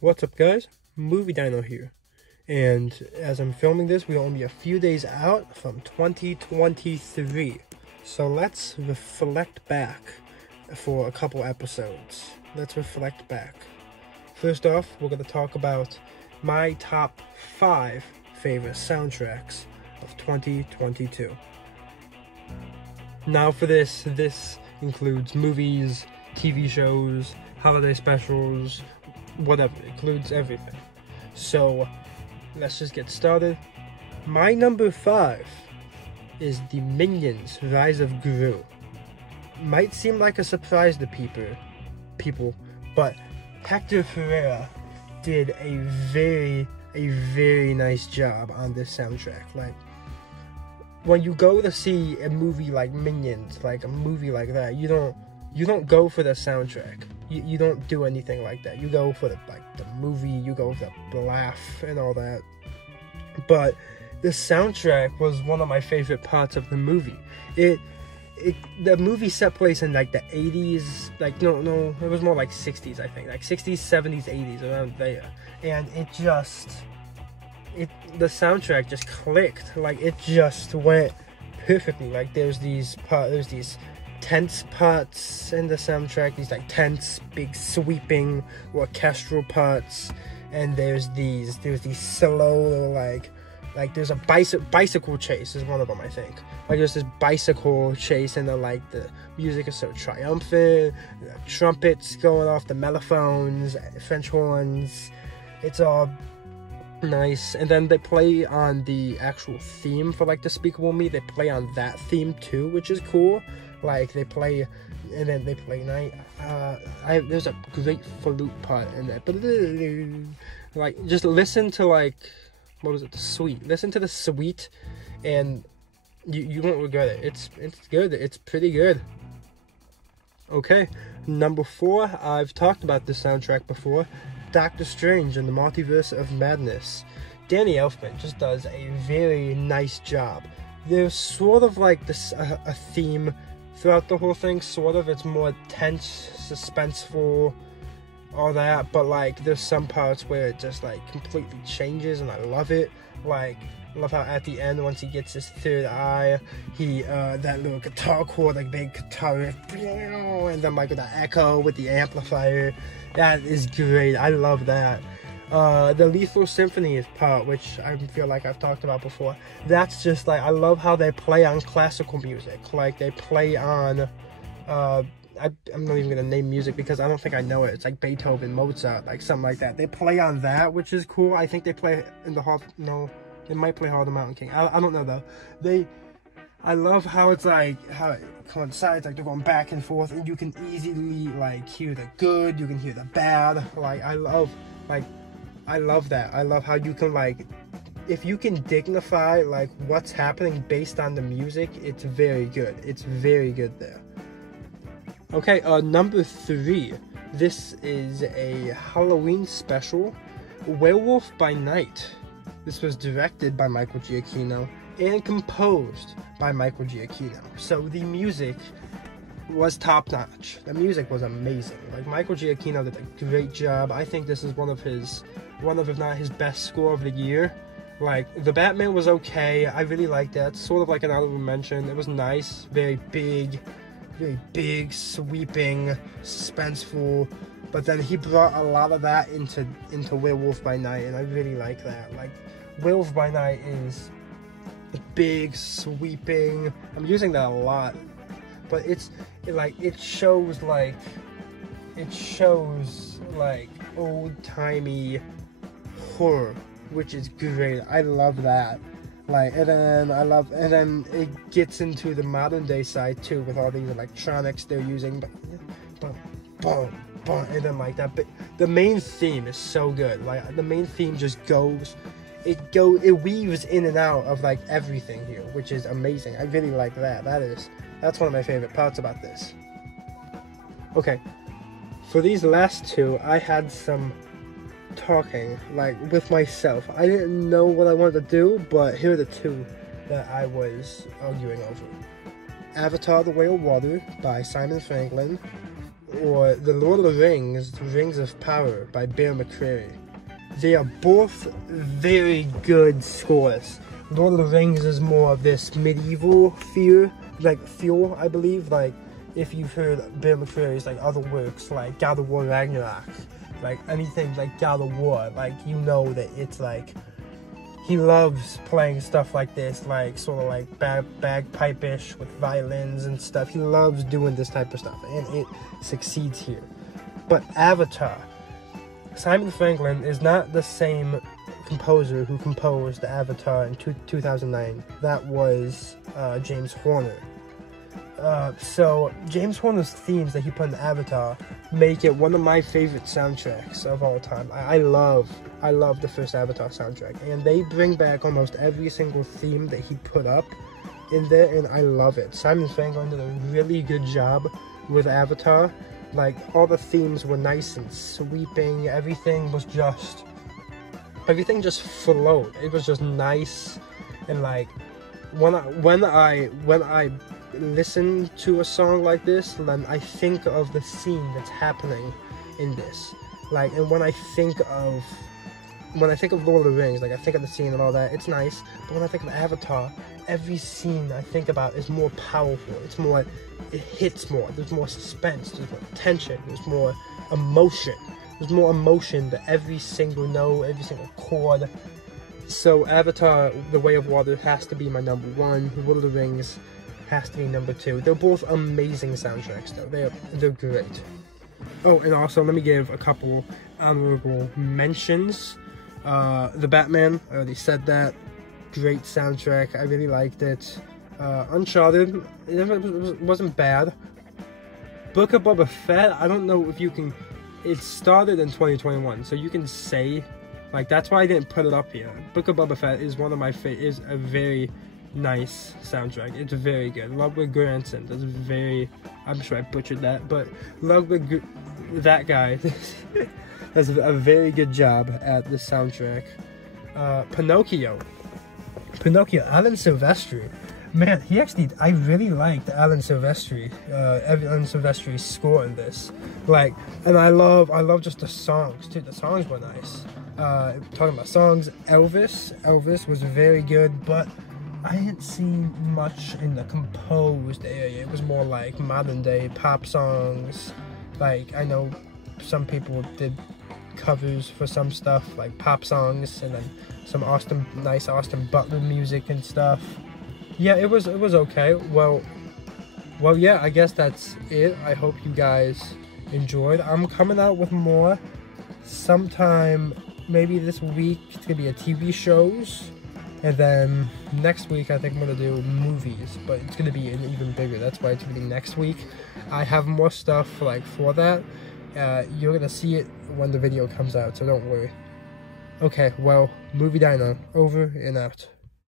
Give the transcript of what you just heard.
What's up, guys? Movie Dino here. And as I'm filming this, we're only a few days out from 2023. So let's reflect back for a couple episodes. Let's reflect back. First off, we're going to talk about my top 5 favorite soundtracks of 2022. Now for this includes movies, TV shows, holiday specials, whatever. It includes everything. So let's just get started. My number 5 is the Minions Rise of Gru. Might seem like a surprise to people, but Hector Ferreira did a very nice job on this soundtrack. Like, when you go to see a movie like Minions, like a movie like that, you don't go for the soundtrack. You don't do anything like that. You go for the movie, you go for the laugh and all that. But the soundtrack was one of my favorite parts of the movie. The movie set place in like the 80s, like no, it was more like 60s, I think, like 60s, 70s, 80s, around there. And the soundtrack just clicked. Like, it just went perfectly. Like, there's these tense parts in the soundtrack, these like tense, big, sweeping orchestral parts, and there's these slow like there's a bicycle chase is one of them, I think. Like, there's this bicycle chase, and then like the music is so triumphant, the trumpets going off, the mellophones, French horns, it's all nice. And then they play on the actual theme for like Despicable Me. They play on that theme too, which is cool. Like, they play, and then they play night. There's a great flute part in that. But like, just listen to like, what was it? The Sweet. Listen to the Sweet, and you won't regret it. It's good. It's pretty good. Okay, number 4. I've talked about this soundtrack before. Doctor Strange and the Multiverse of Madness. Danny Elfman just does a very nice job. There's sort of like this a theme throughout the whole thing, sort of. It's more tense, suspenseful, all that, but like there's some parts where it just like completely changes, and I love it. Like, I love how at the end, once he gets his third eye, he that little guitar chord, like big guitar riff, and then like the echo with the amplifier. That is great. I love that. The Lethal Symphony part, which I feel like I've talked about before, that's just like, I love how they play on classical music. Like, they play on I'm not even gonna name music because I don't think I know it. It's like Beethoven, Mozart, like something like that. They play on that, which is cool. I think they play in the Hall. No, they might play Hall of the Mountain King. I don't know though. I love how it's like, how it coincides, like they're going back and forth, and you can easily like hear the good, you can hear the bad. Like, I love that. I love how you can, like, if you can dignify like what's happening based on the music, it's very good. It's very good there. Okay, number 3. This is a Halloween special, Werewolf by Night. This was directed by Michael Giacchino and composed by Michael Giacchino. So the music was top notch. The music was amazing. Like, Michael Giacchino did a great job. I think this is one of if not his best score of the year. Like, the Batman was okay. I really liked that. Sort of like an honorable mention. It was nice, very big, sweeping, suspenseful. But then he brought a lot of that into Werewolf by Night, and I really like that. Like, Werewolf by Night is big, sweeping. I'm using that a lot, but it shows like old-timey horror, which is great. I love that. Like, and then it gets into the modern day side too, with all these electronics they're using. And then like that. But the main theme is so good. Like, the main theme just it weaves in and out of like everything here, which is amazing. I really like that. That's one of my favorite parts about this. Okay, for these last 2, I had some talking, like, with myself. I didn't know what I wanted to do, but here are the 2 that I was arguing over. Avatar: The Way of Water by Simon Franklin, or The Lord of the Rings, The Rings of Power by Bear McCreary. They are both very good scores. Lord of the Rings is more of this medieval feel, I believe. Like, if you've heard Bear McCreary's like other works, like God of War Ragnarok, like anything like God of War, like you know that it's like he loves playing stuff like this, like sort of like bagpipe-ish with violins and stuff. He loves doing this type of stuff, and it succeeds here. But Avatar, Simon Franklin is not the same composer who composed Avatar in 2009. That was James Horner. So James Horner's themes that he put in Avatar make it one of my favorite soundtracks of all time. I love the first Avatar soundtrack, and they bring back almost every single theme that he put up in there, and I love it. Simon Franklin did a really good job with Avatar. Like, all the themes were nice and sweeping. Everything just flowed. It was just nice, and like when I listen to a song like this, then I think of the scene that's happening in this. Like, and when I think of Lord of the Rings, like I think of the scene and all that, it's nice. But when I think of Avatar, every scene I think about is more powerful. It hits more. There's more suspense. There's more tension. There's more emotion. There's more emotion to every single note, every single chord. So Avatar: The Way of Water has to be my number one. Lord of the Rings has to be number two. They're both amazing soundtracks, though. They're great. Oh, and also let me give a couple honorable mentions. The Batman, I already said that. Great soundtrack. I really liked it. Uncharted, it wasn't bad. Book of Boba Fett, I don't know if you can. It started in 2021, so you can say, like, that's why I didn't put it up here. Book of Boba Fett is one of my is a very nice soundtrack. It's very good. Ludwig Göransson does I'm sure I butchered that, but that guy does a very good job at the soundtrack. Pinocchio, Alan Silvestri. Man, I really liked Alan Silvestri's score in this. Like, and I love just the songs too. The songs were nice. Talking about songs, Elvis was very good, but I didn't see much in the composed area. It was more like modern day pop songs. Like, I know some people did covers for some stuff, like pop songs, and then some nice Austin Butler music and stuff. Yeah, it was okay. Well, yeah, I guess that's it. I hope you guys enjoyed. I'm coming out with more sometime, maybe this week. It's gonna be a TV shows, and then next week I think I'm gonna do movies, but it's gonna be even bigger. That's why it's gonna be next week. I have more stuff for that. You're gonna see it when the video comes out, so don't worry. Okay, well, Movie Dino over and out.